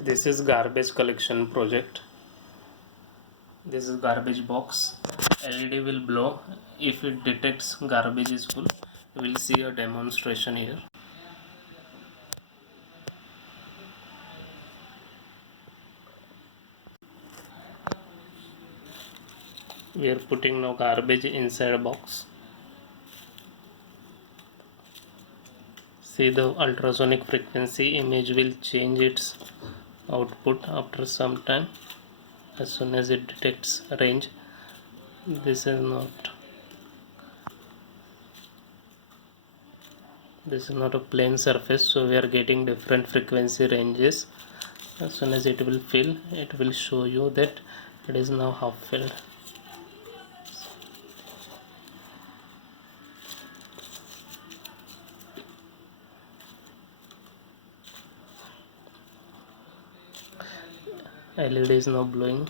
This is garbage collection project. This is garbage box. LED will blow if it detects garbage is full. You will see a demonstration here. We are putting now garbage inside a box. See, the ultrasonic frequency image will change its output after some time as soon as it detects range. This is not a plain surface, so we are getting different frequency ranges. As soon as it will fill, it will show you that it is now half filled. LED is now blowing.